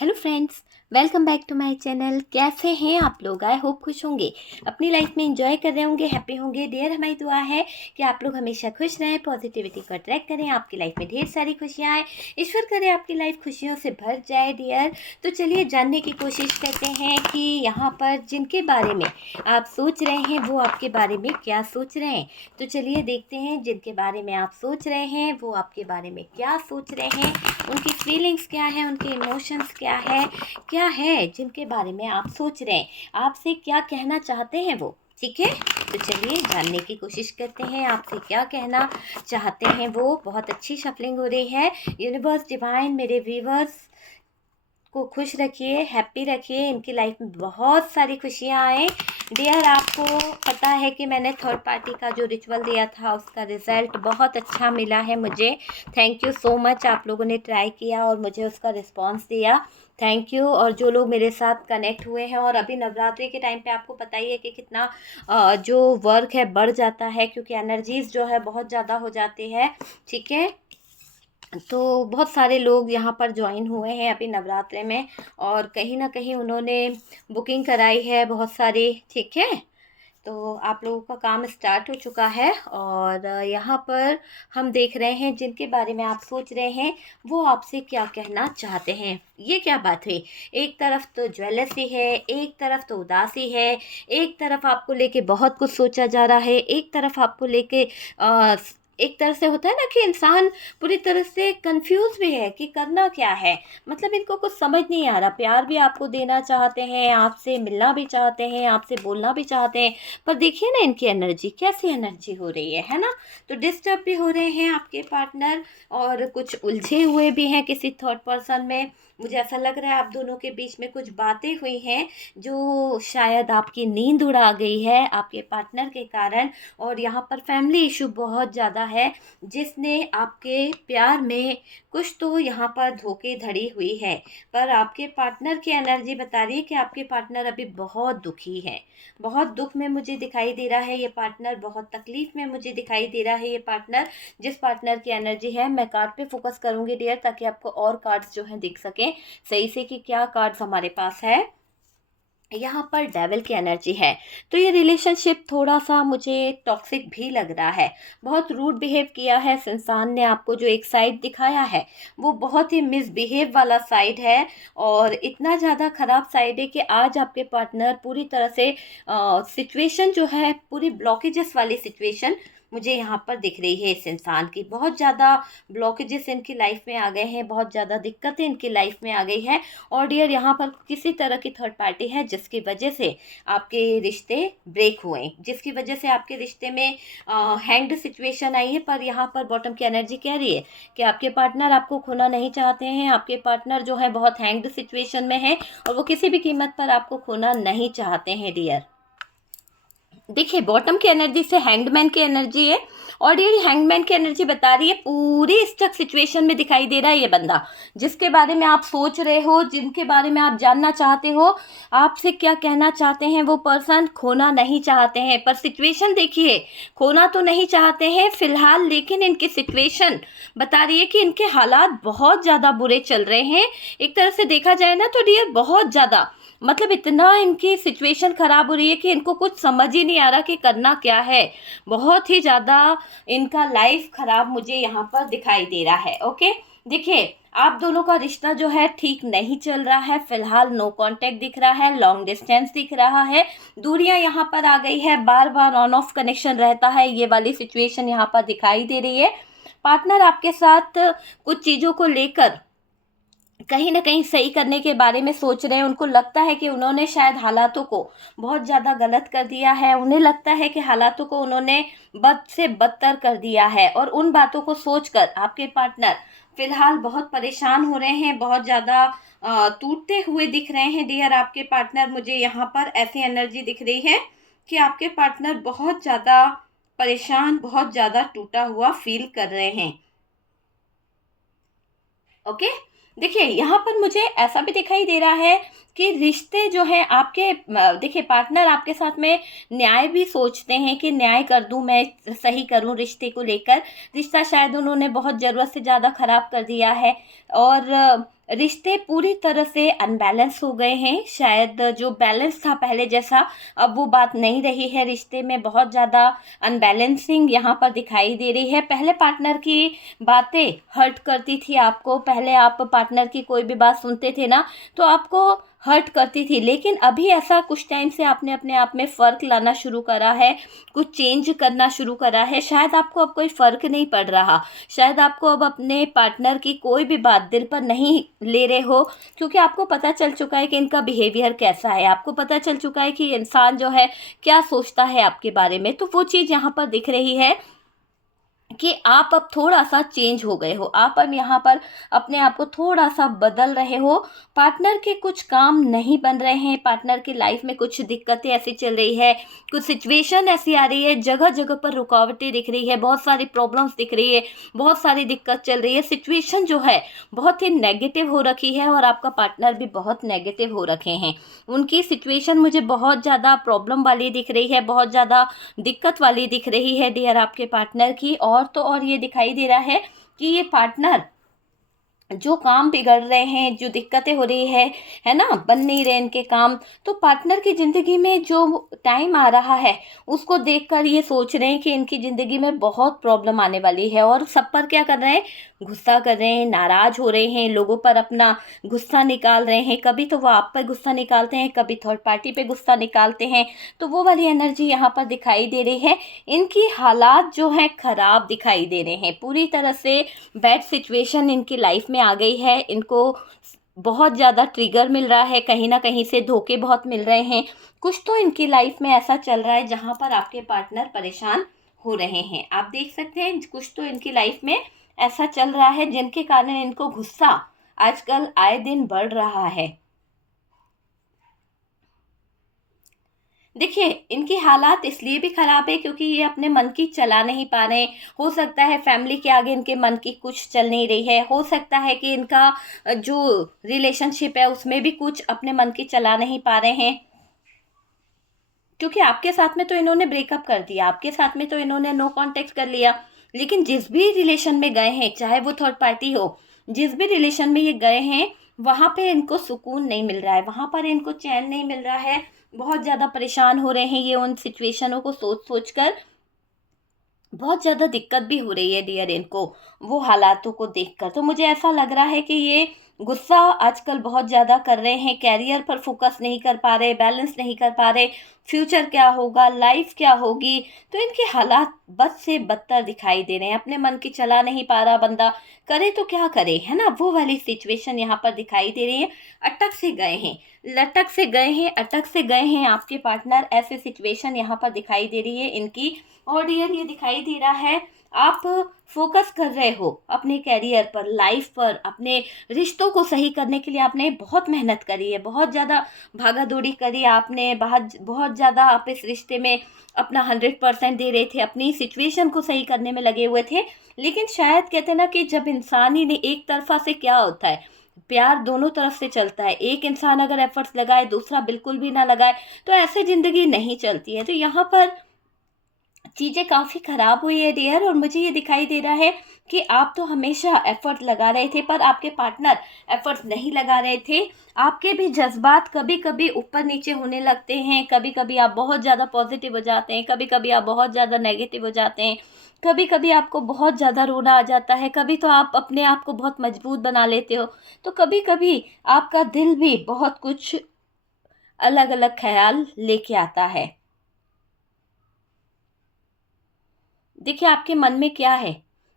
Hello friends, welcome back to my channel. कैसे हैं आप लोग? आई होप खुश होंगे, अपनी लाइफ में एंजॉय कर रहे होंगे, हैप्पी होंगे। डियर, हमारी दुआ है कि आप लोग हमेशा खुश रहें, पॉजिटिविटी को अट्रैक्ट करें, आपकी लाइफ में ढेर सारी खुशियाँ आए, ईश्वर करे आपकी लाइफ खुशियों से भर जाए। डियर, तो चलिए जानने की कोशिश करते हैं कि यहाँ पर जिनके बारे में आप सोच रहे हैं वो आपके बारे में क्या सोच रहे हैं। तो चलिए देखते हैं जिनके बारे में आप सोच रहे हैं वो आपके बारे में क्या सोच रहे हैं, उनकी फीलिंग्स क्या है, उनके इमोशंस क्या है जिनके बारे में आप सोच रहे हैं, आपसे क्या कहना चाहते हैं वो। ठीक है, तो चलिए जानने की कोशिश करते हैं आपसे क्या कहना चाहते हैं वो। बहुत अच्छी शफलिंग हो रही है। यूनिवर्स, डिवाइन, मेरे व्यूवर्स को खुश रखिए, हैप्पी रखिए, इनकी लाइफ में बहुत सारी खुशियाँ आए। डियर, आपको पता है कि मैंने थर्ड पार्टी का जो रिचुअल दिया था उसका रिज़ल्ट बहुत अच्छा मिला है मुझे। थैंक यू सो मच, आप लोगों ने ट्राई किया और मुझे उसका रिस्पांस दिया, थैंक यू। और जो लोग मेरे साथ कनेक्ट हुए हैं, और अभी नवरात्रि के टाइम पे आपको पता ही है कि कितना जो वर्क है बढ़ जाता है, क्योंकि एनर्जीज़ जो है बहुत ज़्यादा हो जाती है। ठीक है, तो बहुत सारे लोग यहाँ पर ज्वाइन हुए हैं अभी नवरात्रे में, और कहीं ना कहीं उन्होंने बुकिंग कराई है बहुत सारी। ठीक है, तो आप लोगों का काम स्टार्ट हो चुका है, और यहाँ पर हम देख रहे हैं जिनके बारे में आप सोच रहे हैं वो आपसे क्या कहना चाहते हैं। ये क्या बात हुई, एक तरफ तो ज्वेलसी है, एक तरफ तो उदासी है, एक तरफ आपको लेके बहुत कुछ सोचा जा रहा है, एक तरफ आपको लेके एक तरह से होता है ना कि इंसान पूरी तरह से कंफ्यूज भी है कि करना क्या है। मतलब इनको कुछ समझ नहीं आ रहा, प्यार भी आपको देना चाहते हैं, आपसे मिलना भी चाहते हैं, आपसे बोलना भी चाहते हैं, पर देखिए ना इनकी एनर्जी कैसी एनर्जी हो रही है ना। तो डिस्टर्ब भी हो रहे हैं आपके पार्टनर, और कुछ उलझे हुए भी हैं किसी थर्ड पर्सन में। मुझे ऐसा लग रहा है आप दोनों के बीच में कुछ बातें हुई हैं जो शायद आपकी नींद उड़ा गई है आपके पार्टनर के कारण। और यहाँ पर फैमिली इशू बहुत ज़्यादा है, जिसने आपके प्यार में कुछ तो यहाँ पर धोखेधड़ी हुई है। पर आपके पार्टनर की एनर्जी बता रही है कि आपके पार्टनर अभी बहुत दुखी है, बहुत दुख में मुझे दिखाई दे रहा है ये पार्टनर, बहुत तकलीफ में मुझे दिखाई दे रहा है ये पार्टनर। जिस पार्टनर की एनर्जी है, मैं कार्ड पे फोकस करूंगी डियर, ताकि आपको और कार्ड्स जो हैं दिख सकें सही से कि क्या कार्ड्स हमारे पास है। यहाँ पर डेविल की एनर्जी है, तो ये रिलेशनशिप थोड़ा सा मुझे टॉक्सिक भी लग रहा है। बहुत रूड बिहेव किया है इस इंसान ने, आपको जो एक साइड दिखाया है वो बहुत ही मिसबिहेव वाला साइड है, और इतना ज़्यादा ख़राब साइड है कि आज आपके पार्टनर पूरी तरह से सिचुएशन जो है, पूरी ब्लॉकेजेस वाली सिचुएशन मुझे यहाँ पर दिख रही है। इस इंसान की बहुत ज़्यादा ब्लॉकेजेस इनकी लाइफ में आ गए हैं, बहुत ज़्यादा दिक्कतें इनकी लाइफ में आ गई है। और डियर, यहाँ पर किसी तरह की थर्ड पार्टी है जिसकी वजह से आपके रिश्ते ब्रेक हुए, जिसकी वजह से आपके रिश्ते में हैंग्ड सिचुएशन आई है। पर यहाँ पर बॉटम की एनर्जी कह रही है कि आपके पार्टनर आपको खोना नहीं चाहते हैं, आपके पार्टनर जो है बहुत हैंग्ड सिचुएशन में है, और वो किसी भी कीमत पर आपको खोना नहीं चाहते हैं डियर। देखिए, बॉटम की एनर्जी से हैंगमैन की एनर्जी है, और ये हैंगमैन की एनर्जी बता रही है पूरी स्टक सिचुएशन में दिखाई दे रहा है ये बंदा, जिसके बारे में आप सोच रहे हो, जिनके बारे में आप जानना चाहते हो, आपसे क्या कहना चाहते हैं वो पर्सन। खोना नहीं चाहते हैं, पर सिचुएशन देखिए, खोना तो नहीं चाहते हैं फिलहाल, लेकिन इनकी सिचुएशन बता रही है कि इनके हालात बहुत ज़्यादा बुरे चल रहे हैं। एक तरह से देखा जाए ना तो डियर, बहुत ज़्यादा, मतलब इतना इनकी सिचुएशन ख़राब हो रही है कि इनको कुछ समझ ही नहीं आ रहा कि करना क्या है। बहुत ही ज़्यादा इनका लाइफ ख़राब मुझे यहाँ पर दिखाई दे रहा है। ओके, देखिए, आप दोनों का रिश्ता जो है ठीक नहीं चल रहा है फिलहाल। नो कांटेक्ट दिख रहा है, लॉन्ग डिस्टेंस दिख रहा है, दूरियां यहाँ पर आ गई है, बार बार ऑन ऑफ कनेक्शन रहता है, ये वाली सिचुएशन यहाँ पर दिखाई दे रही है। पार्टनर आपके साथ कुछ चीज़ों को लेकर कहीं ना कहीं सही करने के बारे में सोच रहे हैं। उनको लगता है कि उन्होंने शायद हालातों को बहुत ज़्यादा गलत कर दिया है, उन्हें लगता है कि हालातों को उन्होंने बद से बदतर कर दिया है, और उन बातों को सोचकर आपके पार्टनर फिलहाल बहुत परेशान हो रहे हैं, बहुत ज़्यादा टूटते हुए दिख रहे हैं डियर। आपके पार्टनर, मुझे यहाँ पर ऐसी एनर्जी दिख रही है कि आपके पार्टनर बहुत ज़्यादा परेशान, बहुत ज़्यादा टूटा हुआ फील कर रहे हैं। ओके, देखिए, यहाँ पर मुझे ऐसा भी दिखाई दे रहा है कि रिश्ते जो हैं आपके, देखिए, पार्टनर आपके साथ में न्याय भी सोचते हैं कि न्याय कर दूं, मैं सही करूं रिश्ते को लेकर। रिश्ता शायद उन्होंने बहुत ज़रूरत से ज़्यादा ख़राब कर दिया है, और रिश्ते पूरी तरह से अनबैलेंस हो गए हैं। शायद जो बैलेंस था पहले जैसा अब वो बात नहीं रही है। रिश्ते में बहुत ज़्यादा अनबैलेंसिंग यहाँ पर दिखाई दे रही है। पहले पार्टनर की बातें हर्ट करती थी आपको, पहले आप पार्टनर की कोई भी बात सुनते थे ना तो आपको हर्ट करती थी, लेकिन अभी ऐसा कुछ टाइम से आपने अपने आप में फ़र्क लाना शुरू करा है, कुछ चेंज करना शुरू करा है। शायद आपको अब कोई फ़र्क नहीं पड़ रहा, शायद आपको अब अपने पार्टनर की कोई भी बात दिल पर नहीं ले रहे हो, क्योंकि आपको पता चल चुका है कि इनका बिहेवियर कैसा है, आपको पता चल चुका है कि इंसान जो है क्या सोचता है आपके बारे में। तो वो चीज़ यहाँ पर दिख रही है कि आप अब थोड़ा-सा चेंज हो गए हो, आप अब यहाँ पर अपने आप को थोड़ा-सा बदल रहे हो। पार्टनर के कुछ काम नहीं बन रहे हैं, पार्टनर की लाइफ में कुछ दिक्कतें ऐसी चल रही है, कुछ सिचुएशन ऐसी आ रही है, जगह-जगह पर रुकावटें दिख रही है, बहुत सारी प्रॉब्लम्स दिख रही है, बहुत सारी दिक्कत चल रही है। सिचुएशन जो है बहुत ही नेगेटिव हो रखी है और आपका पार्टनर भी बहुत नेगेटिव हो रखे हैं। उनकी सिचुएशन मुझे बहुत ज़्यादा प्रॉब्लम वाली दिख रही है, बहुत ज़्यादा दिक्कत वाली दिख रही है डियर आपके पार्टनर की। और तो और ये दिखाई दे रहा है कि ये पार्टनर जो काम बिगड़ रहे हैं, जो दिक्कतें हो रही है ना, बन नहीं रहे इनके काम, तो पार्टनर की ज़िंदगी में जो टाइम आ रहा है उसको देखकर ये सोच रहे हैं कि इनकी ज़िंदगी में बहुत प्रॉब्लम आने वाली है और सब पर क्या कर रहे हैं, गुस्सा कर रहे हैं, नाराज़ हो रहे हैं, लोगों पर अपना गुस्सा निकाल रहे हैं। कभी तो वो आप पर गुस्सा निकालते हैं, कभी थर्ड पार्टी पे गुस्सा निकालते हैं, तो वो वाली एनर्जी यहाँ पर दिखाई दे रही है। इनकी हालात जो हैं ख़राब दिखाई दे रहे हैं, पूरी तरह से बैड सिचुएशन इनकी लाइफ में आ गई है। इनको बहुत ज़्यादा ट्रिगर मिल रहा है, कहीं ना कहीं से धोखे बहुत मिल रहे हैं। कुछ तो इनकी लाइफ में ऐसा चल रहा है जहाँ पर आपके पार्टनर परेशान हो रहे हैं। आप देख सकते हैं कुछ तो इनकी लाइफ में ऐसा चल रहा है जिनके कारण इनको गुस्सा आजकल आए दिन बढ़ रहा है। देखिए, इनकी हालात इसलिए भी ख़राब है क्योंकि ये अपने मन की चला नहीं पा रहे हैं। हो सकता है फैमिली के आगे इनके मन की कुछ चल नहीं रही है। हो सकता है कि इनका जो रिलेशनशिप है उसमें भी कुछ अपने मन की चला नहीं पा रहे हैं, क्योंकि आपके साथ में तो इन्होंने ब्रेकअप कर दिया, आपके साथ में तो इन्होंने नो कॉन्टैक्ट कर लिया। लेकिन जिस भी रिलेशन में गए हैं, चाहे वो थर्ड पार्टी हो, जिस भी रिलेशन में ये गए हैं, वहाँ पे इनको सुकून नहीं मिल रहा है, वहाँ पर इनको चैन नहीं मिल रहा है। बहुत ज़्यादा परेशान हो रहे हैं ये उन सिचुएशनों को सोच कर। बहुत ज़्यादा दिक्कत भी हो रही है डियर इनको वो हालातों को देखकर। तो मुझे ऐसा लग रहा है कि ये गुस्सा आजकल बहुत ज़्यादा कर रहे हैं, कैरियर पर फोकस नहीं कर पा रहे, बैलेंस नहीं कर पा रहे, फ्यूचर क्या होगा, लाइफ क्या होगी। तो इनके हालात बद से बदतर दिखाई दे रहे हैं। अपने मन की चला नहीं पा रहा बंदा, करे तो क्या करे, है ना, वो वाली सिचुएशन यहाँ पर दिखाई दे रही है। अटक से गए हैं, लटक से गए हैं, अटक से गए हैं आपके पार्टनर, ऐसे सिचुएशन यहाँ पर दिखाई दे रही है इनकी। और डियर ये दिखाई दे रहा है आप फोकस कर रहे हो अपने कैरियर पर, लाइफ पर, अपने रिश्तों को सही करने के लिए आपने बहुत मेहनत करी है, बहुत ज़्यादा भागा दौड़ी करी आपने, बहुत बहुत ज़्यादा आप इस रिश्ते में अपना 100% दे रहे थे, अपनी सिचुएशन को सही करने में लगे हुए थे। लेकिन शायद कहते हैं ना कि जब इंसान ही नहीं, एक तरफा से क्या होता है, प्यार दोनों तरफ से चलता है। एक इंसान अगर एफर्ट्स लगाए, दूसरा बिल्कुल भी ना लगाए, तो ऐसे ज़िंदगी नहीं चलती है। तो यहाँ पर चीज़ें काफ़ी ख़राब हुई है डियर। और मुझे ये दिखाई दे रहा है कि आप तो हमेशा एफ़र्ट लगा रहे थे पर आपके पार्टनर एफ़र्ट्स नहीं लगा रहे थे। आपके भी जज्बात कभी कभी ऊपर नीचे होने लगते हैं, कभी कभी आप बहुत ज़्यादा पॉजिटिव हो जाते हैं, कभी कभी आप बहुत ज़्यादा नेगेटिव हो जाते हैं, कभी कभी आपको बहुत ज़्यादा रोना आ जाता है, कभी तो आप अपने आप को बहुत मजबूत बना लेते हो, तो कभी कभी आपका दिल भी बहुत कुछ अलग अलग ख्याल लेके आता है। देखिए, आपके मन में क्या है,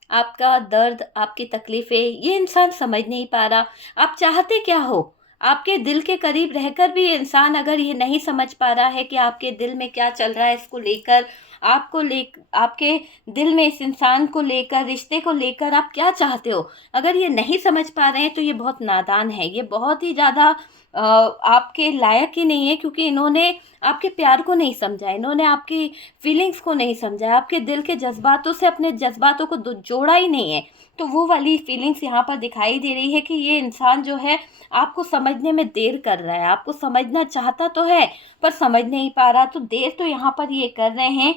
आपका दर्द, आपकी तकलीफ़ें, ये इंसान समझ नहीं पा रहा। आप चाहते क्या हो? आपके दिल के करीब रहकर भी ये इंसान अगर ये नहीं समझ पा रहा है कि आपके दिल में क्या चल रहा है इसको लेकर, आपके दिल में इस इंसान को लेकर, रिश्ते को लेकर आप क्या चाहते हो? अगर ये नहीं समझ पा रहे हैं तो ये बहुत नादान है, ये बहुत ही ज़्यादा आपके लायक ही नहीं है, क्योंकि इन्होंने आपके प्यार को नहीं समझा, इन्होंने आपकी फीलिंग्स को नहीं समझा, आपके दिल के जज्बातों से अपने जज्बातों को जोड़ा ही नहीं है। तो वो वाली फीलिंग्स यहाँ पर दिखाई दे रही है कि ये इंसान जो है आपको समझने में देर कर रहा है, आपको समझना चाहता तो है पर समझ नहीं पा रहा। तो देर तो यहाँ पर ये कर रहे हैं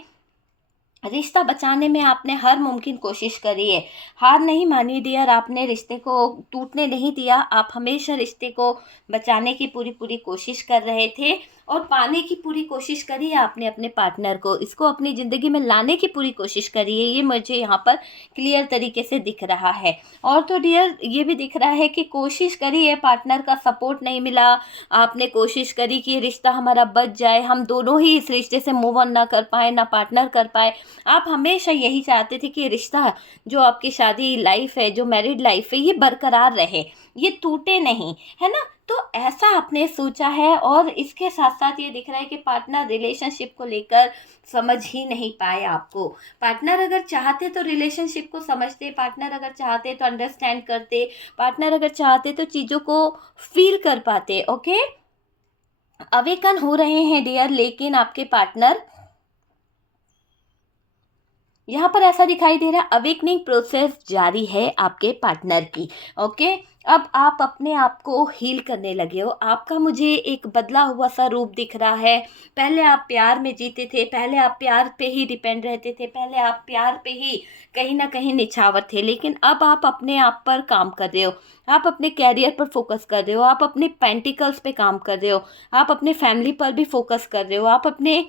रिश्ता बचाने में आपने हर मुमकिन कोशिश करी है, हार नहीं मानी डियर, आपने रिश्ते को टूटने नहीं दिया, आप हमेशा रिश्ते को बचाने की पूरी पूरी कोशिश कर रहे थे और पाने की पूरी कोशिश करी है आपने अपने पार्टनर को, इसको अपनी ज़िंदगी में लाने की पूरी कोशिश करी है, ये मुझे यहाँ पर क्लियर तरीके से दिख रहा है। और तो डियर ये भी दिख रहा है कि कोशिश करी है, पार्टनर का सपोर्ट नहीं मिला, आपने कोशिश करी कि ये रिश्ता हमारा बच जाए, हम दोनों ही इस रिश्ते से मूव ऑन ना कर पाए, ना पार्टनर कर पाए। आप हमेशा यही चाहते थे कि ये रिश्ता, जो आपकी शादी लाइफ है, जो मैरिड लाइफ है, ये बरकरार रहे, ये टूटे नहीं, है ना। तो ऐसा आपने सोचा है और इसके साथ साथ ये दिख रहा है कि पार्टनर रिलेशनशिप को लेकर समझ ही नहीं पाए आपको। पार्टनर अगर चाहते तो रिलेशनशिप को समझते, पार्टनर अगर चाहते तो अंडरस्टैंड करते, पार्टनर अगर चाहते तो चीज़ों को फील कर पाते। ओके, अवेकन हो रहे हैं डियर, लेकिन आपके पार्टनर, यहाँ पर ऐसा दिखाई दे रहा है अवेकनिंग प्रोसेस जारी है आपके पार्टनर की। ओके, अब आप अपने आप को हील करने लगे हो, आपका मुझे एक बदला हुआ सा रूप दिख रहा है। पहले आप प्यार में जीते थे, पहले आप प्यार पे ही डिपेंड रहते थे, पहले आप प्यार पे ही कहीं ना कहीं निछावर थे, लेकिन अब आप अपने आप पर काम कर रहे हो, आप अपने कैरियर पर फोकस कर रहे हो, आप अपने पेंटिकल्स पे काम कर रहे हो, आप अपने फैमिली पर भी फोकस कर रहे हो, आप अपने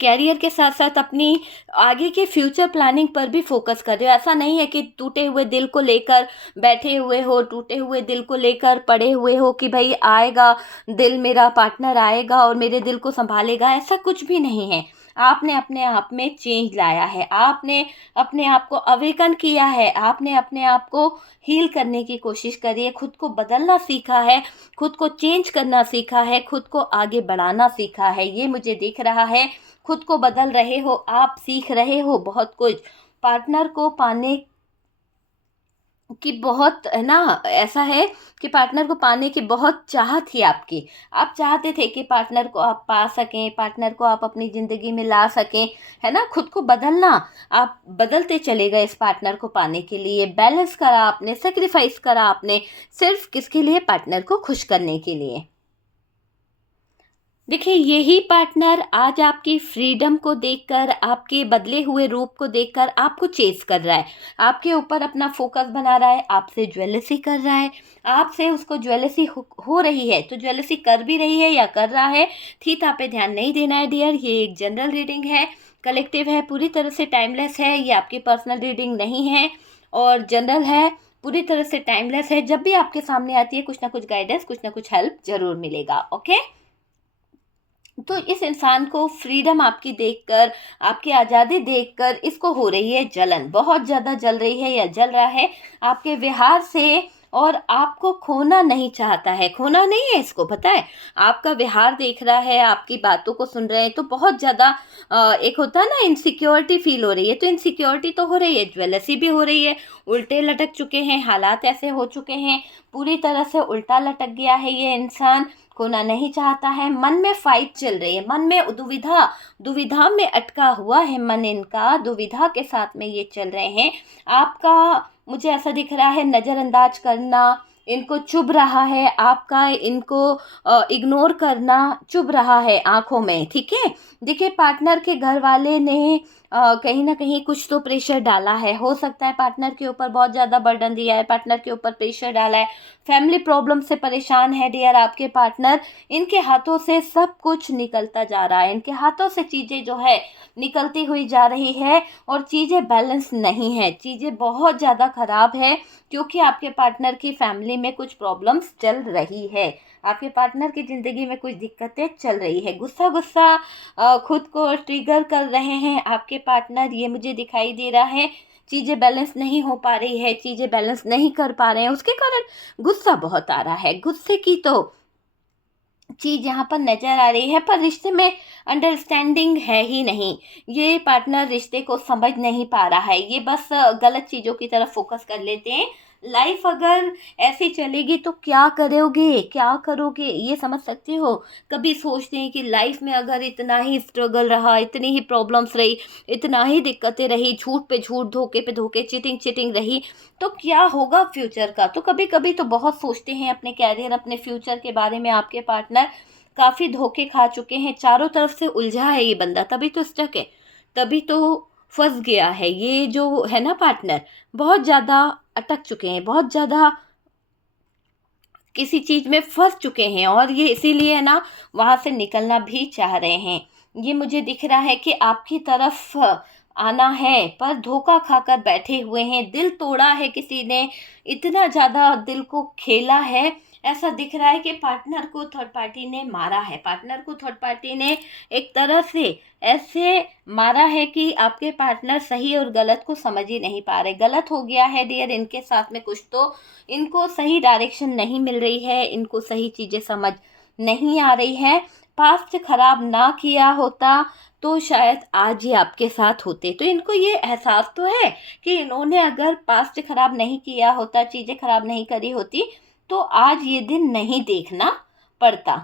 कैरियर के साथ साथ अपनी आगे के फ्यूचर प्लानिंग पर भी फोकस कर रहे हो। ऐसा नहीं है कि टूटे हुए दिल को लेकर बैठे हुए हो, टूटे हुए दिल को लेकर पड़े हुए हो कि भाई आएगा दिल, मेरा पार्टनर आएगा और मेरे दिल को संभालेगा, ऐसा कुछ भी नहीं है। आपने अपने आप में चेंज लाया है, आपने अपने आप को अवेकन किया है, आपने अपने आप को हील करने की कोशिश करी है, खुद को बदलना सीखा है, खुद को चेंज करना सीखा है, खुद को आगे बढ़ाना सीखा है, ये मुझे दिख रहा है। खुद को बदल रहे हो, आप सीख रहे हो बहुत कुछ। पार्टनर को पाने की बहुत, है ना, ऐसा है कि पार्टनर को पाने की बहुत चाहत थी आपकी। आप चाहते थे कि पार्टनर को आप पा सकें, पार्टनर को आप अपनी ज़िंदगी में ला सकें, है ना। खुद को बदलना, आप बदलते चले गए इस पार्टनर को पाने के लिए, बैलेंस करा आपने, सेक्रीफाइस करा आपने, सिर्फ किसके लिए? पार्टनर को खुश करने के लिए। देखिए, यही पार्टनर आज आपकी फ्रीडम को देखकर, आपके बदले हुए रूप को देखकर आपको चेस कर रहा है, आपके ऊपर अपना फोकस बना रहा है, आपसे ज्वेलसी कर रहा है, आपसे उसको ज्वेलसी हो रही है, तो ज्वेलसी कर भी रही है या कर रहा है, थीता पे ध्यान नहीं देना है डियर। ये एक जनरल रीडिंग है, कलेक्टिव है, पूरी तरह से टाइमलेस है, ये आपकी पर्सनल रीडिंग नहीं है और जनरल है, पूरी तरह से टाइमलेस है। जब भी आपके सामने आती है कुछ ना कुछ गाइडेंस, कुछ ना कुछ हेल्प जरूर मिलेगा। ओके, तो इस इंसान को फ्रीडम आपकी देखकर, आपकी आज़ादी देखकर इसको हो रही है जलन, बहुत ज़्यादा जल रही है या जल रहा है आपके व्यवहार से, और आपको खोना नहीं चाहता है, खोना नहीं है इसको, पता है। आपका व्यवहार देख रहा है, आपकी बातों को सुन रहे हैं, तो बहुत ज़्यादा एक होता है ना, इनसिक्योरिटी फील हो रही है, तो इनसिक्योरिटी तो हो रही है, ज्वेलसी भी हो रही है, उल्टे लटक चुके हैं, हालात ऐसे हो चुके हैं, पूरी तरह से उल्टा लटक गया है ये इंसान, खोना नहीं चाहता है, मन में फाइट चल रही है, मन में दुविधा, दुविधा में अटका हुआ है मन इनका, दुविधा के साथ में ये चल रहे हैं। आपका मुझे ऐसा दिख रहा है नज़रअंदाज करना इनको चुभ रहा है, आपका इनको इग्नोर करना चुभ रहा है आंखों में, ठीक है। देखिए, पार्टनर के घर वाले ने कहीं ना कहीं कुछ तो प्रेशर डाला है, हो सकता है पार्टनर के ऊपर बहुत ज़्यादा बर्डन दिया है, पार्टनर के ऊपर प्रेशर डाला है, फैमिली प्रॉब्लम से परेशान है डियर आपके पार्टनर, इनके हाथों से सब कुछ निकलता जा रहा है, इनके हाथों से चीज़ें जो है निकलती हुई जा रही है और चीज़ें बैलेंस नहीं है, चीज़ें बहुत ज़्यादा ख़राब है, क्योंकि आपके पार्टनर की फैमिली में कुछ प्रॉब्लम्स चल रही है, आपके पार्टनर की ज़िंदगी में कुछ दिक्कतें चल रही है, गुस्सा गुस्सा खुद को ट्रिगर कर रहे हैं आपके पार्टनर, ये मुझे दिखाई दे रहा है। चीज़ें बैलेंस नहीं हो पा रही है, चीज़ें बैलेंस नहीं कर पा रहे हैं, उसके कारण गुस्सा बहुत आ रहा है, गुस्से की तो चीज़ यहाँ पर नज़र आ रही है, पर रिश्ते में अंडरस्टैंडिंग है ही नहीं, ये पार्टनर रिश्ते को समझ नहीं पा रहा है, ये बस गलत चीज़ों की तरफ फोकस कर लेते हैं। लाइफ अगर ऐसी चलेगी तो क्या करोगे, क्या करोगे, ये समझ सकते हो। कभी सोचते हैं कि लाइफ में अगर इतना ही स्ट्रगल रहा, इतनी ही प्रॉब्लम्स रही, इतना ही दिक्कतें रही, झूठ पे झूठ, धोखे पे धोखे, चीटिंग चीटिंग रही, तो क्या होगा फ्यूचर का। तो कभी कभी तो बहुत सोचते हैं अपने कैरियर, अपने फ्यूचर के बारे में। आपके पार्टनर काफ़ी धोखे खा चुके हैं, चारों तरफ से उलझा है ये बंदा, तभी तो स्टक है, तभी तो फंस गया है ये जो है ना पार्टनर, बहुत ज़्यादा अटक चुके हैं, बहुत ज़्यादा किसी चीज़ में फंस चुके हैं और ये इसीलिए है ना वहाँ से निकलना भी चाह रहे हैं। ये मुझे दिख रहा है कि आपकी तरफ आना है पर धोखा खाकर बैठे हुए हैं, दिल तोड़ा है किसी ने, इतना ज़्यादा दिल को खेला है। ऐसा दिख रहा है कि पार्टनर को थर्ड पार्टी ने मारा है, पार्टनर को थर्ड पार्टी ने एक तरह से ऐसे मारा है कि आपके पार्टनर सही और गलत को समझ ही नहीं पा रहे। गलत हो गया है डियर इनके साथ में कुछ, तो इनको सही डायरेक्शन नहीं मिल रही है, इनको सही चीज़ें समझ नहीं आ रही है। पास्ट खराब ना किया होता तो शायद आज ही आपके साथ होते। तो इनको ये एहसास तो है कि इन्होंने अगर पास्ट खराब नहीं किया होता, चीज़ें खराब नहीं करी होती, तो आज ये दिन नहीं देखना पड़ता।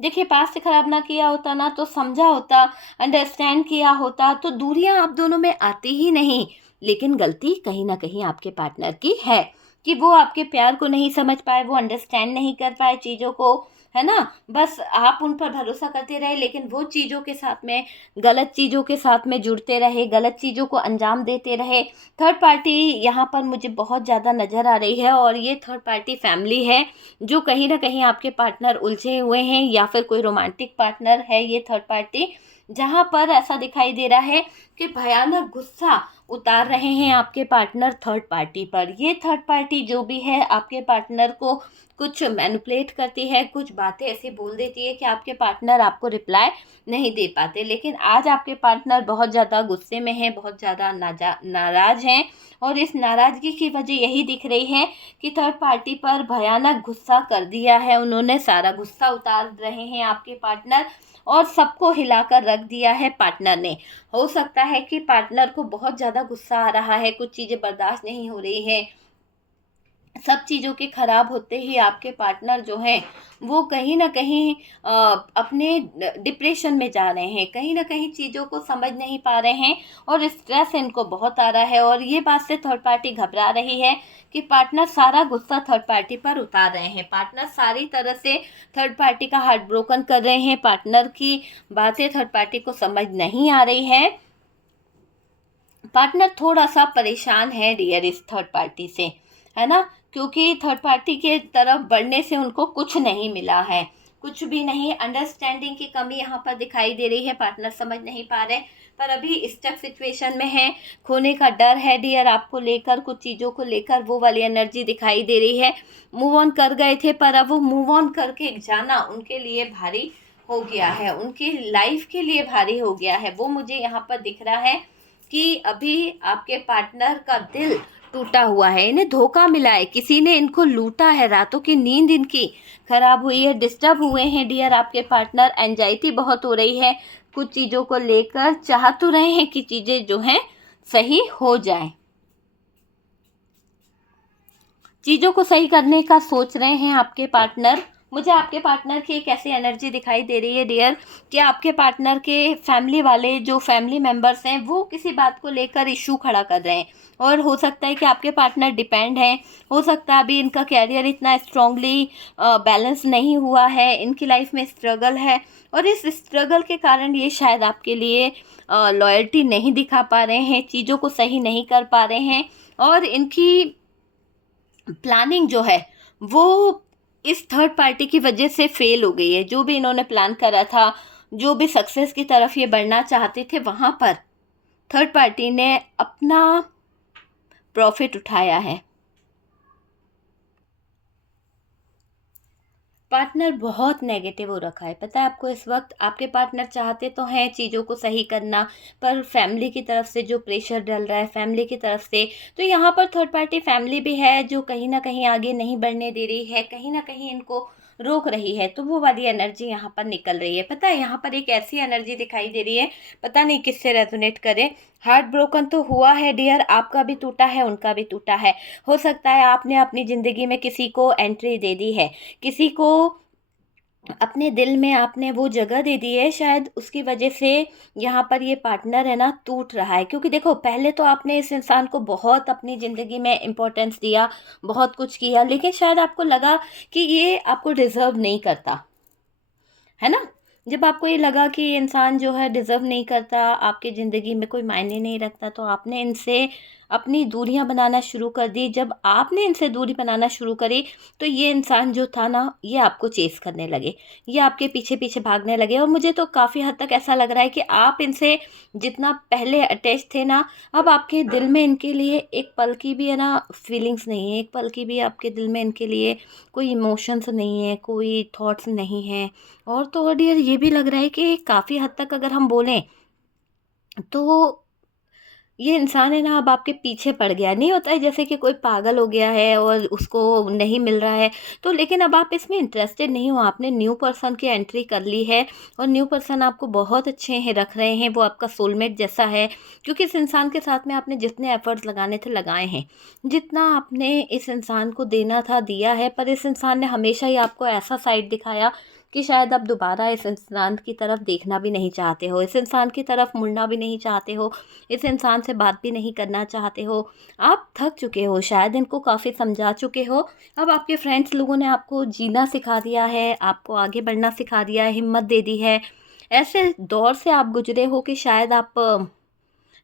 देखिए, पास्ट खराब ना किया होता ना, तो समझा होता, अंडरस्टैंड किया होता, तो दूरियां आप दोनों में आती ही नहीं। लेकिन गलती कहीं ना कहीं आपके पार्टनर की है कि वो आपके प्यार को नहीं समझ पाए, वो अंडरस्टैंड नहीं कर पाए चीज़ों को, है ना। बस आप उन पर भरोसा करते रहे, लेकिन वो चीज़ों के साथ में, गलत चीज़ों के साथ में जुड़ते रहे, गलत चीज़ों को अंजाम देते रहे। थर्ड पार्टी यहाँ पर मुझे बहुत ज़्यादा नज़र आ रही है और ये थर्ड पार्टी फैमिली है जो कहीं ना कहीं आपके पार्टनर उलझे हुए हैं, या फिर कोई रोमांटिक पार्टनर है ये थर्ड पार्टी, जहाँ पर ऐसा दिखाई दे रहा है कि भयानक गुस्सा उतार रहे हैं आपके पार्टनर थर्ड पार्टी पर। ये थर्ड पार्टी जो भी है आपके पार्टनर को कुछ मैनिपुलेट करती है, कुछ बातें ऐसी बोल देती है कि आपके पार्टनर आपको रिप्लाई नहीं दे पाते। लेकिन आज आपके पार्टनर बहुत ज़्यादा गुस्से में हैं, बहुत ज़्यादा नाराज़ हैं और इस नाराज़गी की वजह यही दिख रही है कि थर्ड पार्टी पर भयानक गुस्सा कर दिया है उन्होंने, सारा गुस्सा उतार रहे हैं आपके पार्टनर और सबको हिलाकर रख दिया है पार्टनर ने। हो सकता है कि पार्टनर को बहुत ज़्यादा गुस्सा आ रहा है, कुछ चीज़ें बर्दाश्त नहीं हो रही है, सब चीज़ों के ख़राब होते ही आपके पार्टनर जो हैं वो कहीं ना कहीं अपने डिप्रेशन में जा रहे हैं, कहीं ना कहीं चीज़ों को समझ नहीं पा रहे हैं और स्ट्रेस इनको बहुत आ रहा है। और ये बात से थर्ड पार्टी घबरा रही है कि पार्टनर सारा गुस्सा थर्ड पार्टी पर उतार रहे हैं, पार्टनर सारी तरह से थर्ड पार्टी का हार्ट ब्रोकन कर रहे हैं, पार्टनर की बातें थर्ड पार्टी को समझ नहीं आ रही है। पार्टनर थोड़ा सा परेशान है डियर इस थर्ड पार्टी से, है ना, क्योंकि थर्ड पार्टी के तरफ बढ़ने से उनको कुछ नहीं मिला है, कुछ भी नहीं। अंडरस्टैंडिंग की कमी यहाँ पर दिखाई दे रही है, पार्टनर समझ नहीं पा रहे, पर अभी स्टक सिचुएशन में है, खोने का डर है डियर आपको लेकर, कुछ चीज़ों को लेकर वो वाली एनर्जी दिखाई दे रही है। मूव ऑन कर गए थे पर अब वो मूव ऑन करके जाना उनके लिए भारी हो गया है, उनकी लाइफ के लिए भारी हो गया है। वो मुझे यहाँ पर दिख रहा है कि अभी आपके पार्टनर का दिल टूटा हुआ है, इन्हें धोखा मिला है, किसी ने इनको लूटा है, रातों की नींद इनकी खराब हुई है, डिस्टर्ब हुए हैं डियर आपके पार्टनर, एंजाइटी बहुत हो रही है, कुछ चीज़ों को लेकर चाह तो रहे हैं कि चीज़ें जो हैं सही हो जाए, चीज़ों को सही करने का सोच रहे हैं आपके पार्टनर। मुझे आपके पार्टनर की एक ऐसी एनर्जी दिखाई दे रही है डियर कि आपके पार्टनर के फैमिली वाले जो फैमिली मेम्बर्स हैं वो किसी बात को लेकर इशू खड़ा कर रहे हैं और हो सकता है कि आपके पार्टनर डिपेंड हैं, हो सकता है अभी इनका कैरियर इतना स्ट्रांगली बैलेंस नहीं हुआ है, इनकी लाइफ में स्ट्रगल है और इस स्ट्रगल के कारण ये शायद आपके लिए लॉयल्टी नहीं दिखा पा रहे हैं, चीज़ों को सही नहीं कर पा रहे हैं और इनकी प्लानिंग जो है वो इस थर्ड पार्टी की वजह से फेल हो गई है। जो भी इन्होंने प्लान करा था, जो भी सक्सेस की तरफ ये बढ़ना चाहते थे, वहाँ पर थर्ड पार्टी ने अपना प्रॉफिट उठाया है। पार्टनर बहुत नेगेटिव हो रखा है, पता है आपको। इस वक्त आपके पार्टनर चाहते तो हैं चीज़ों को सही करना, पर फैमिली की तरफ से जो प्रेशर डल रहा है, फैमिली की तरफ से, तो यहाँ पर थर्ड पार्टी फैमिली भी है जो कहीं ना कहीं आगे नहीं बढ़ने दे रही है, कहीं ना कहीं इनको रोक रही है। तो वो वाली एनर्जी यहाँ पर निकल रही है। पता है यहाँ पर एक ऐसी एनर्जी दिखाई दे रही है, पता नहीं किससे रेजोनेट करे। हार्ट ब्रोकन तो हुआ है डियर, आपका भी टूटा है, उनका भी टूटा है। हो सकता है आपने अपनी ज़िंदगी में किसी को एंट्री दे दी है, किसी को अपने दिल में आपने वो जगह दे दी है, शायद उसकी वजह से यहाँ पर ये पार्टनर है ना टूट रहा है। क्योंकि देखो, पहले तो आपने इस इंसान को बहुत अपनी ज़िंदगी में इम्पोर्टेंस दिया, बहुत कुछ किया, लेकिन शायद आपको लगा कि ये आपको डिज़र्व नहीं करता, है ना। जब आपको ये लगा कि ये इंसान जो है डिज़र्व नहीं करता, आपकी ज़िंदगी में कोई मायने नहीं रखता, तो आपने इनसे अपनी दूरियां बनाना शुरू कर दी। जब आपने इनसे दूरी बनाना शुरू करी, तो ये इंसान जो था ना, ये आपको चेस करने लगे, ये आपके पीछे पीछे भागने लगे। और मुझे तो काफ़ी हद तक ऐसा लग रहा है कि आप इनसे जितना पहले अटैच थे ना, अब आपके दिल में इनके लिए एक पल की भी है ना फीलिंग्स नहीं है, एक पल की भी आपके दिल में इनके लिए कोई इमोशंस नहीं है, कोई थॉट्स नहीं है। और तो और डियर, ये भी लग रहा है कि काफ़ी हद तक अगर हम बोलें, तो ये इंसान है ना अब आपके पीछे पड़ गया। नहीं होता है जैसे कि कोई पागल हो गया है और उसको नहीं मिल रहा है, तो लेकिन अब आप इसमें इंटरेस्टेड नहीं हो, आपने न्यू पर्सन की एंट्री कर ली है और न्यू पर्सन आपको बहुत अच्छे हैं रख रहे हैं, वो आपका सोलमेट जैसा है। क्योंकि इस इंसान के साथ में आपने जितने एफर्ट्स लगाने थे लगाए हैं, जितना आपने इस इंसान को देना था दिया है, पर इस इंसान ने हमेशा ही आपको ऐसा साइड दिखाया कि शायद आप दोबारा इस इंसान की तरफ देखना भी नहीं चाहते हो, इस इंसान की तरफ मुड़ना भी नहीं चाहते हो, इस इंसान से बात भी नहीं करना चाहते हो। आप थक चुके हो, शायद इनको काफ़ी समझा चुके हो। अब आपके फ्रेंड्स लोगों ने आपको जीना सिखा दिया है, आपको आगे बढ़ना सिखा दिया है, हिम्मत दे दी है। ऐसे दौर से आप गुजरे हो कि शायद आप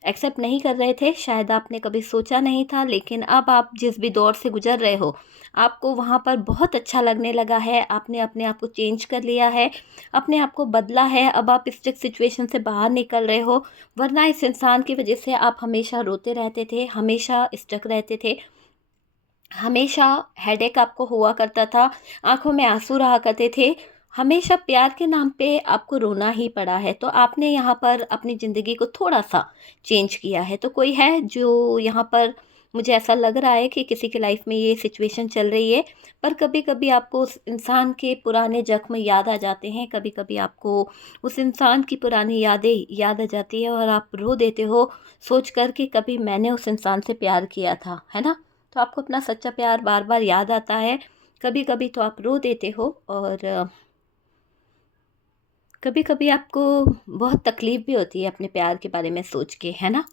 एक्सेप्ट नहीं कर रहे थे, शायद आपने कभी सोचा नहीं था, लेकिन अब आप जिस भी दौर से गुजर रहे हो, आपको वहाँ पर बहुत अच्छा लगने लगा है। आपने अपने आप को चेंज कर लिया है, अपने आप को बदला है। अब आप स्ट्रिक सिचुएशन से बाहर निकल रहे हो, वरना इस इंसान की वजह से आप हमेशा रोते रहते थे, हमेशा स्टक रहते थे, हमेशा हेडेक आपको हुआ करता था, आँखों में आँसू रहा करते थे, हमेशा प्यार के नाम पे आपको रोना ही पड़ा है। तो आपने यहाँ पर अपनी ज़िंदगी को थोड़ा-सा चेंज किया है। तो कोई है जो यहाँ पर, मुझे ऐसा लग रहा है कि किसी की लाइफ़ में ये सिचुएशन चल रही है, पर कभी-कभी आपको उस इंसान के पुराने ज़ख्म याद आ जाते हैं, कभी-कभी आपको उस इंसान की पुरानी यादें याद आ जाती है और आप रो देते हो सोच कर कि कभी मैंने उस इंसान से प्यार किया था, है ना? तो आपको अपना सच्चा प्यार बार बार याद आता है, कभी कभी तो आप रो देते हो और कभी कभी आपको बहुत तकलीफ़ भी होती है अपने प्यार के बारे में सोच के, है ना?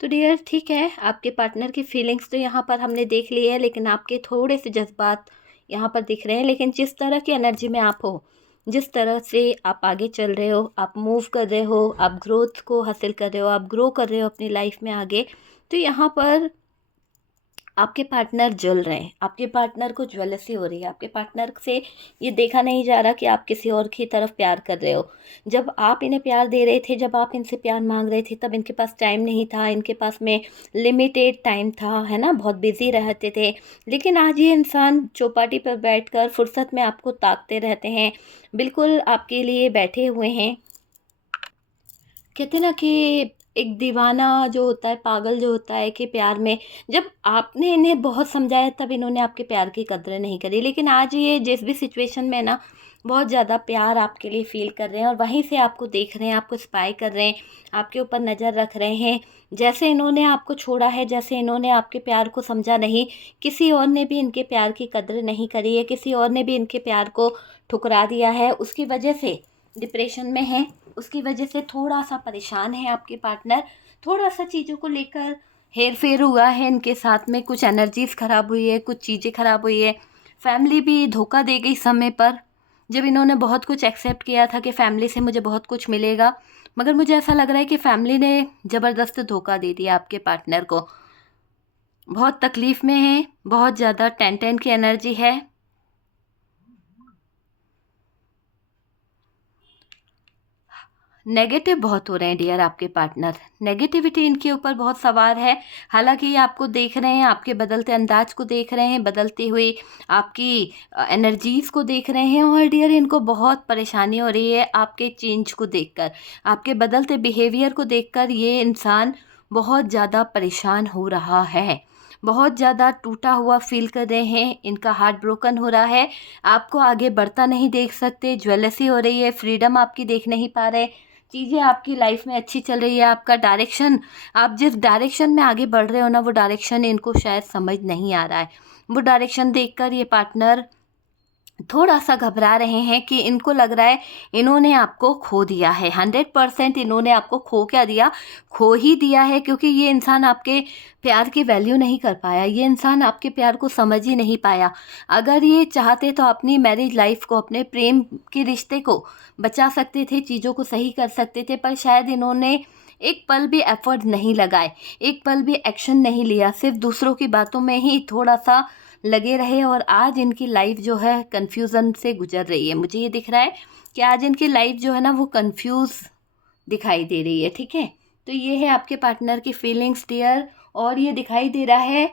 तो डियर ठीक है, आपके पार्टनर की फीलिंग्स तो यहाँ पर हमने देख ली है, लेकिन आपके थोड़े से जज्बात यहाँ पर दिख रहे हैं। लेकिन जिस तरह की एनर्जी में आप हो, जिस तरह से आप आगे चल रहे हो, आप मूव कर रहे हो, आप ग्रोथ को हासिल कर रहे हो, आप ग्रो कर रहे हो अपनी लाइफ में आगे, तो यहाँ पर आपके पार्टनर जल रहे हैं, आपके पार्टनर को ज्वेलसी हो रही है, आपके पार्टनर से ये देखा नहीं जा रहा कि आप किसी और की तरफ प्यार कर रहे हो। जब आप इन्हें प्यार दे रहे थे, जब आप इनसे प्यार मांग रहे थे, तब इनके पास टाइम नहीं था, इनके पास में लिमिटेड टाइम था, है ना, बहुत बिजी रहते थे। लेकिन आज ये इंसान चौपाटी पर बैठकर फुर्सत में आपको ताकते रहते हैं, बिल्कुल आपके लिए बैठे हुए हैं। कहते हैं ना कि एक दीवाना जो होता है, पागल जो होता है कि प्यार में, जब आपने इन्हें बहुत समझाया तब इन्होंने आपके प्यार की कदर नहीं करी। लेकिन आज ये जिस भी सिचुएशन में है ना, बहुत ज़्यादा प्यार आपके लिए फ़ील कर रहे हैं और वहीं से आपको देख रहे हैं, आपको स्पाई कर रहे हैं, आपके ऊपर नज़र रख रहे हैं। जैसे इन्होंने आपको छोड़ा है, जैसे इन्होंने आपके प्यार को समझा नहीं, किसी और ने भी इनके प्यार की कदर नहीं करी है, किसी और ने भी इनके प्यार को ठुकरा दिया है, उसकी वजह से डिप्रेशन में है, उसकी वजह से थोड़ा-सा परेशान है आपके पार्टनर, थोड़ा-सा चीज़ों को लेकर हेर-फेर हुआ है इनके साथ में, कुछ एनर्जीज़ ख़राब हुई है, कुछ चीज़ें ख़राब हुई है। फैमिली भी धोखा दे गई समय पर, जब इन्होंने बहुत कुछ एक्सेप्ट किया था कि फैमिली से मुझे बहुत कुछ मिलेगा, मगर मुझे ऐसा लग रहा है कि फैमिली ने ज़बरदस्त धोखा दे दिया आपके पार्टनर को। बहुत तकलीफ़ में है, बहुत ज़्यादा टेंशन की एनर्जी है। नेगेटिव बहुत हो रहे हैं डियर आपके पार्टनर, नेगेटिविटी इनके ऊपर बहुत सवार है। हालांकि ये आपको देख रहे हैं, आपके बदलते अंदाज को देख रहे हैं, बदलती हुई आपकी एनर्जीज़ को देख रहे हैं, और डियर इनको बहुत परेशानी हो रही है आपके चेंज को देखकर, आपके बदलते बिहेवियर को देखकर ये इंसान बहुत ज़्यादा परेशान हो रहा है, बहुत ज़्यादा टूटा हुआ फील कर रहे हैं, इनका हार्ट ब्रोकन हो रहा है, आपको आगे बढ़ता नहीं देख सकते, ज्वेलसी हो रही है, फ्रीडम आपकी देख नहीं पा रहे, चीज़ें आपकी लाइफ में अच्छी चल रही है, आपका डायरेक्शन, आप जिस डायरेक्शन में आगे बढ़ रहे हो ना, वो डायरेक्शन इनको शायद समझ नहीं आ रहा है। वो डायरेक्शन देखकर ये पार्टनर थोड़ा सा घबरा रहे हैं कि इनको लग रहा है इन्होंने आपको खो दिया है। 100% इन्होंने आपको खो क्या दिया, खो ही दिया है, क्योंकि ये इंसान आपके प्यार की वैल्यू नहीं कर पाया, ये इंसान आपके प्यार को समझ ही नहीं पाया। अगर ये चाहते तो अपनी मैरिज लाइफ को, अपने प्रेम के रिश्ते को बचा सकते थे, चीज़ों को सही कर सकते थे, पर शायद इन्होंने एक पल भी एफर्ट नहीं लगाए, एक पल भी एक्शन नहीं लिया, सिर्फ दूसरों की बातों में ही थोड़ा सा लगे रहे, और आज इनकी लाइफ जो है कन्फ्यूज़न से गुजर रही है। मुझे ये दिख रहा है कि आज इनकी लाइफ जो है ना वो कन्फ्यूज़ दिखाई दे रही है, ठीक है। तो ये है आपके पार्टनर की फीलिंग्स डियर, और ये दिखाई दे रहा है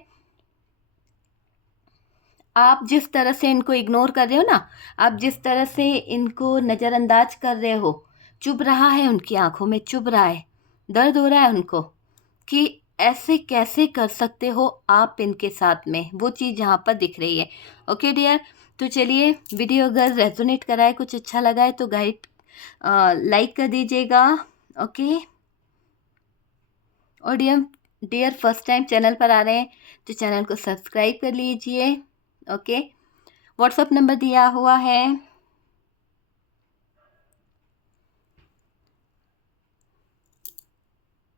आप जिस तरह से इनको इग्नोर कर रहे हो ना, आप जिस तरह से इनको नज़रअंदाज कर रहे हो, चुभ रहा है उनकी आंखों में, चुभ रहा है, दर्द हो रहा है उनको कि ऐसे कैसे कर सकते हो आप इनके साथ में, वो चीज़ यहाँ पर दिख रही है। ओके डियर, तो चलिए, वीडियो अगर रेजोनेट करा है, कुछ अच्छा लगा है तो गाइड लाइक कर दीजिएगा। ओके, और डियर फर्स्ट टाइम चैनल पर आ रहे हैं तो चैनल को सब्सक्राइब कर लीजिए। ओके, व्हाट्सअप नंबर दिया हुआ है